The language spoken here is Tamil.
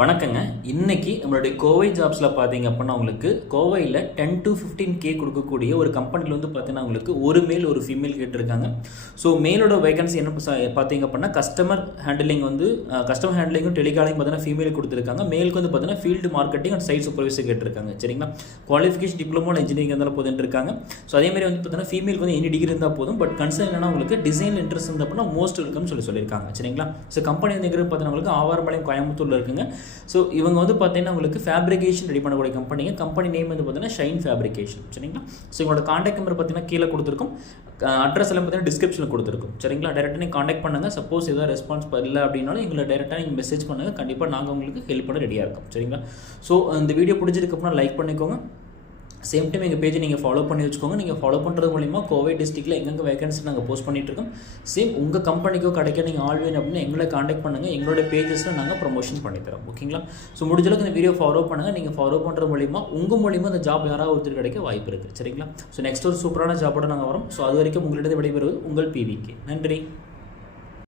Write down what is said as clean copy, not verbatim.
வணக்கங்க. இன்னைக்கு நம்மளுடைய கோவை ஜாப்ஸில் பார்த்தீங்க அப்படின்னா உங்களுக்கு கோவையில் 10 to 15K கொடுக்கக்கூடிய ஒரு கம்பெனியில் வந்து பார்த்தீங்கன்னா உங்களுக்கு ஒரு மேல் ஒரு ஃபீமேல் கேட்டிருக்காங்க. ஸோ மேலோட வேகன்சி என்ன பார்த்தீங்க அப்படின்னா கஸ்டமர் ஹேண்ட்லிங்கும் டெலிகாலிங் பார்த்தீங்கன்னா ஃபீமேல் கொடுத்துருக்காங்க. மேலுக்கு வந்து பார்த்தீங்கன்னா field marketing and side supervisor கேட்டிருக்காங்க. சரிங்களா, குவாலிஃபிகேஷன் டிப்ளமோ இன்ஜினியரிங் இருந்தாலும் போதுன்னு இருக்காங்க. ஸோ அதேமாதிரி வந்து பார்த்தீங்கன்னா ஃபீமேலுக்கு வந்து எனி டிகிரி இருந்தால் போதும். பட் கன்சர்ன் என்னன்னா உங்களுக்கு டிசைன் இன்ட்ரெஸ்ட் இருந்தால் அப்படின்னா மோஸ்ட் வெல்கம் சொல்லியிருக்காங்க. சரிங்களா, ஸோ கம்பெனி வந்து பார்த்தீங்கன்னா உங்களுக்கு ஆவாரம்பாளையம் கோயம்புத்தூரில் இருக்குங்க. ஸோ இவங்க வந்து பார்த்தீங்கன்னா உங்களுக்கு ஃபேப்ரிகேஷன் ரெடி பண்ணக்கூடிய கம்பெனிங்க. கம்பெனி நேம் வந்து பார்த்தீங்கன்னா ஷைன் ஃபேப்ரிகேஷன். சரிங்களா, ஸோ இவங்களோட காண்டாக்ட் நம்பர் பார்த்தீங்கன்னா கீழே கொடுத்துருக்கும். அட்ரஸ் எல்லாம் பார்த்தீங்கன்னா டிஸ்கிரிப்ஷனில் கொடுத்துருக்கும். சரிங்களா, டேரெக்டாக நீங்கள் காண்டாக்ட் பண்ணுங்கள். சப்போஸ் ஏதாவது ரெஸ்பான்ஸ் இல்லை அப்படின்னாலும் எங்களை டேரெக்டாக நீங்கள் மெசேஜ் பண்ணுங்கள். கண்டிப்பாக நாங்கள் உங்களுக்கு ஹெல்ப் பண்ண ரெடியாக இருக்கோம். சரிங்களா, ஸோ இந்த வீடியோ பிடிச்சிருக்கப்புறம் லைக் பண்ணிக்கோங்க. சேம் டைம் எங்கள் பேஜை நீங்கள் ஃபாலோ பண்ணி வச்சுக்கோங்க. நீங்கள் ஃபாலோ பண்ணுறது மூலிமா கோவை டிஸ்ட்ரிக்ட்டில் எங்கெங்கே வேகன்சி நாங்கள் போஸ்ட் பண்ணிகிட்ருக்கோம். சேம் உங்கள் கம்பெனிக்கோ கிடைக்க நீங்கள் ஆல் வேணும் அப்படின்னு எங்களை காண்டாக்ட் பண்ணுங்கள். எங்களோட பேஜஸில் நாங்கள் ப்ரொமோஷன் பண்ணித்தரோம். ஓகேங்களா, ஸோ முடிஞ்சளவுக்கு இந்த வீடியோ ஃபாலோ பண்ணுங்கள். நீங்கள் ஃபாலோ பண்ணுறது மூலிமா உங்கள் மூலிமா அந்த ஜாப் யாராவது ஒருத்தர் கிடைக்க வாய்ப்பு இருக்குது. சரிங்களா, ஸோ நெக்ஸ்ட் ஒரு சூப்பரான ஜாப்போட நாங்கள் வரோம். ஸோ அது வரைக்கும் உங்களிடம் விடைபெறுவது உங்கள் PVK. நன்றி.